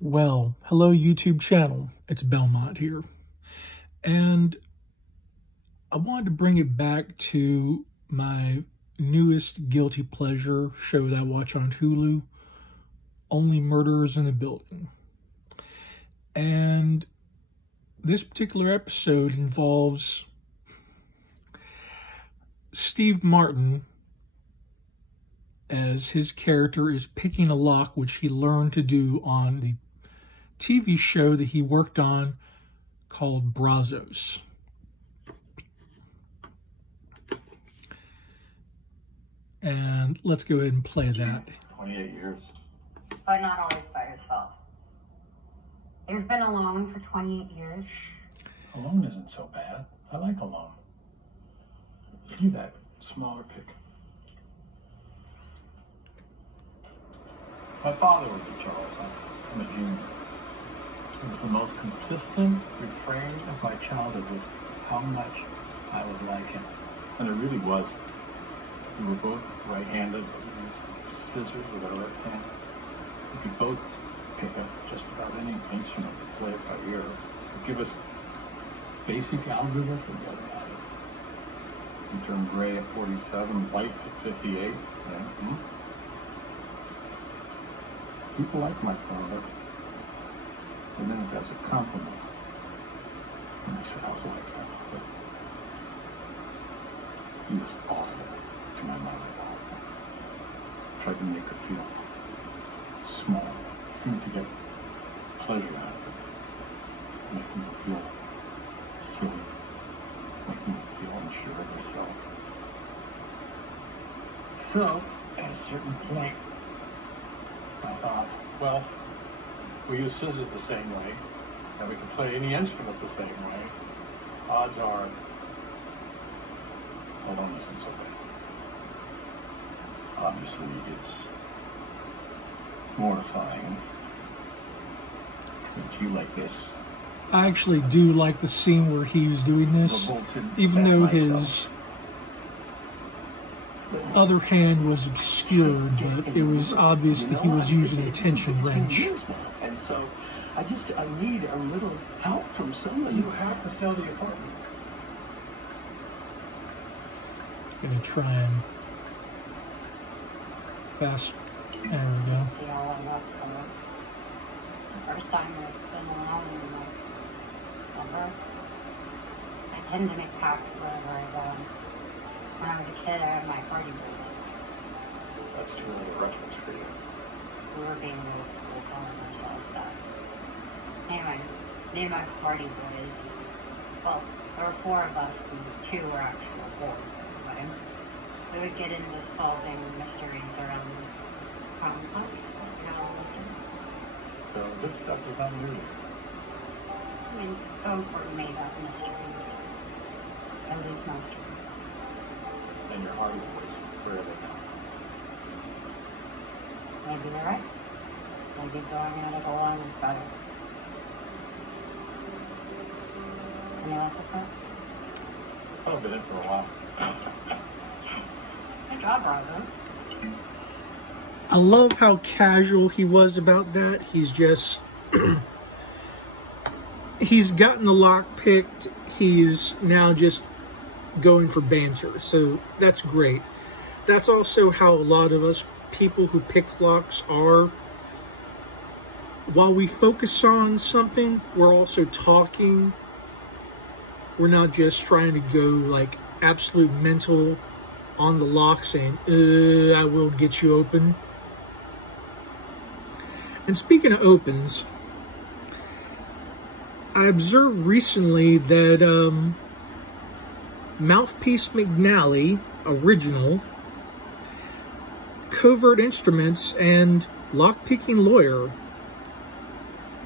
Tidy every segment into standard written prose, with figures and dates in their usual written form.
Well, hello YouTube channel, it's Belmont here, and I wanted to bring it back to my newest guilty pleasure show that I watch on Hulu, Only Murderers in the Building. And this particular episode involves Steve Martin, as his character is picking a lock, which he learned to do on the TV show that he worked on called Brazos. And let's go ahead and play that. 28 years. But not always by yourself. You've been alone for 28 years. Alone isn't so bad. I like alone. See that smaller pick. My father was a Charles. I'm a junior. It was the most consistent refrain of my childhood was how much I was like him. And it really was. We were both right-handed, but we used scissors with our left hand. We could both pick up just about any instrument and play it by ear. It would give us basic algebra for the other night. We turned gray at 47, white at 58. Yeah. People like my father. And then that's a compliment. And I said I was like him, but he was awful to my mother. Awful. Tried to make her feel small. Seemed to get pleasure out of it. Making her feel silly. Making her feel unsure of herself. So, at a certain point, I thought, well, we use scissors the same way, and we can play any instrument the same way. Odds are, alone isn't so bad. Obviously, it's mortifying to treat you like this. I actually do like the scene where he was doing this, even though his other hand was obscured, but it was obvious that he was using a tension wrench. And so I need a little help from somebody. You have to sell the apartment. Gonna try and fast. There we go. See how long that's going. It's the first time I've been alone in like ever. I tend to make packs wherever I go. When I was a kid, I had my party boys. That's too many reference for you. We were being old school, telling ourselves that. Anyway, me and my party boys, well, there were 4 of us and 2 were actual boys at the time. We would get into solving mysteries around the complex that we all lived in. So this stuff is not new. I mean, those were made up mysteries. At least most of them. And your Hardy Boys, where are they now? Maybe they're right. Maybe going at it alone is better. Can you laugh at that? I've been in for a while. Yes. Good job, Brazos. I love how casual he was about that. He's just... he's gotten the lock picked. He's now just going for banter. So that's great. That's also how a lot of us people who pick locks are. While we focus on something, we're also talking. We're not just trying to go like absolute mental on the lock saying, I will get you open. And speaking of opens, I observed recently that Mouthpiece McNally, original, Covert Instruments, and Lockpicking Lawyer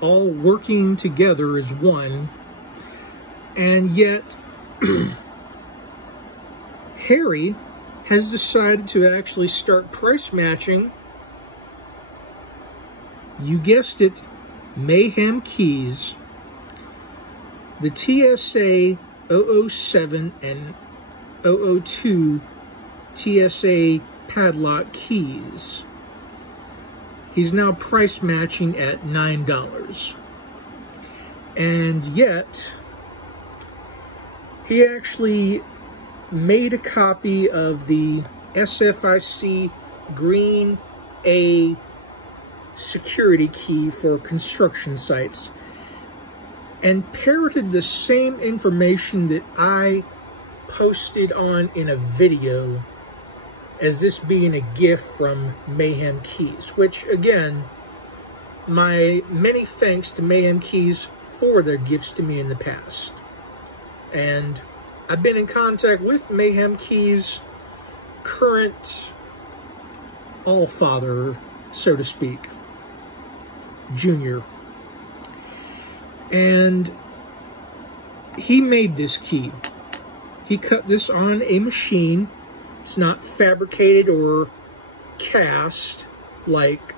all working together as one, and yet Harry has decided to actually start price matching, you guessed it, Mayhem Keys, the TSA 007 and 002 TSA padlock keys. he's now price matching at $9. And yet, he actually made a copy of the SFIC Green A security key for construction sites and parroted the same information that I posted on in a video as this being a gift from Mayhem Keys, which again, my many thanks to Mayhem Keys for their gifts to me in the past. And I've been in contact with Mayhem Keys' current allfather, so to speak, Junior. And he made this key. He cut this on a machine. It's not fabricated or cast like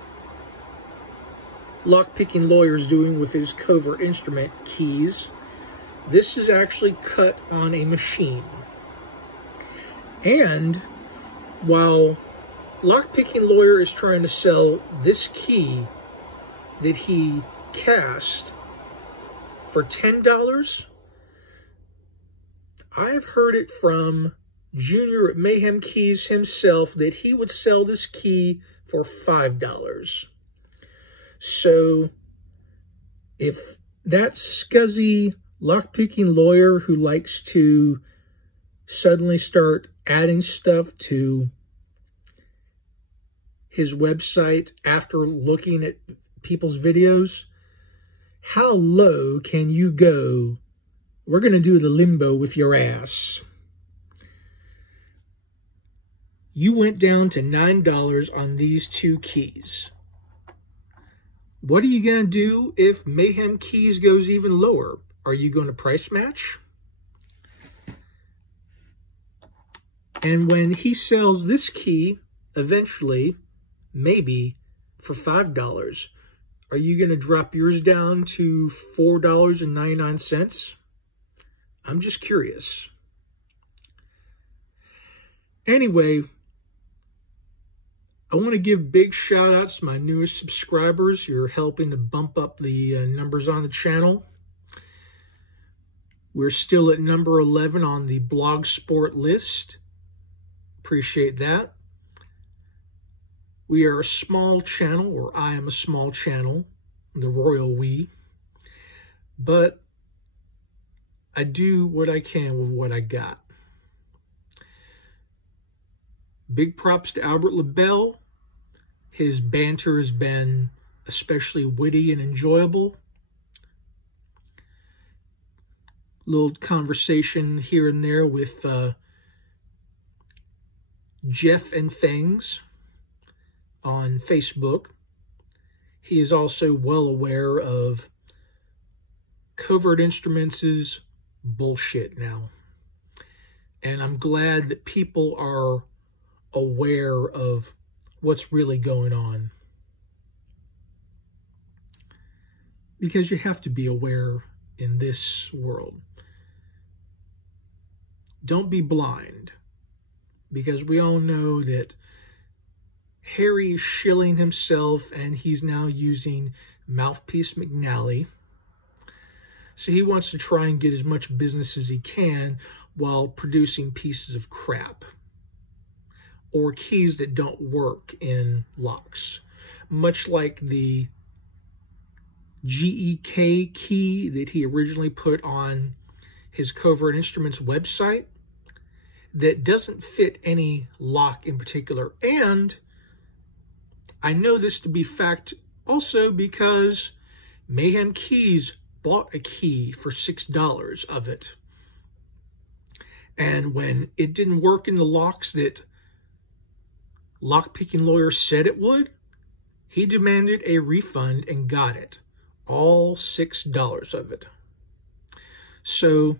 Lockpicking Lawyer's doing with his Covert Instrument keys. This is actually cut on a machine. And while Lockpicking Lawyer is trying to sell this key that he cast for $10, I've heard it from Junior at Mayhem Keys himself that he would sell this key for $5. So if that scuzzy Lockpicking Lawyer who likes to suddenly start adding stuff to his website after looking at people's videos, how low can you go? We're going to do the limbo with your ass. You went down to $9 on these two keys. What are you going to do if Mayhem Keys goes even lower? Are you going to price match? And when he sells this key, eventually, maybe for $5, are you going to drop yours down to $4.99? I'm just curious. Anyway, I want to give big shout outs to my newest subscribers. You're helping to bump up the numbers on the channel. We're still at number 11 on the Blogsport list. Appreciate that. We are a small channel, or I am a small channel, the royal we. But I do what I can with what I got. Big props to Albert LaBelle. His banter has been especially witty and enjoyable. Little conversation here and there with Jeff and Things on Facebook. He is also well aware of Covert Instruments' bullshit now. And I'm glad that people are aware of what's really going on. Because you have to be aware in this world. Don't be blind. Because we all know that Harry is shilling himself and he's now using Mouthpiece McNally. So he wants to try and get as much business as he can while producing pieces of crap or keys that don't work in locks. Much like the GEK key that he originally put on his Covert Instruments website that doesn't fit any lock in particular. And I know this to be fact also because Mayhem Keys bought a key for $6 of it. And when it didn't work in the locks that Lockpicking Lawyer said it would, he demanded a refund and got it. All $6 of it. So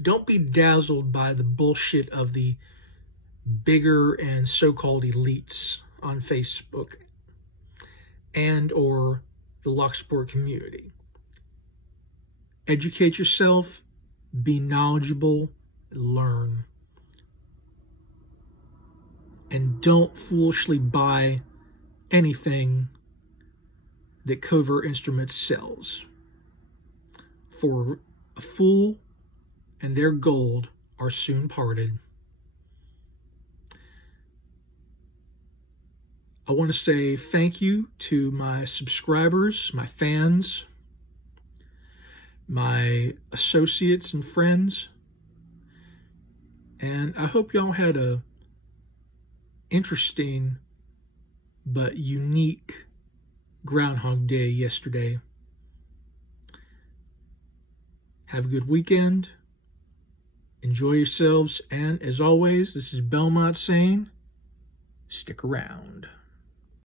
don't be dazzled by the bullshit of the bigger and so-called elites on Facebook and or the Locksport community. Educate yourself, be knowledgeable, learn. And don't foolishly buy anything that Covert Instruments sells. For a fool and their gold are soon parted. I want to say thank you to my subscribers, my fans, my associates and friends. And I hope y'all had a interesting but unique Groundhog Day yesterday. Have a good weekend. Enjoy yourselves. And as always, this is Belmont saying, stick around.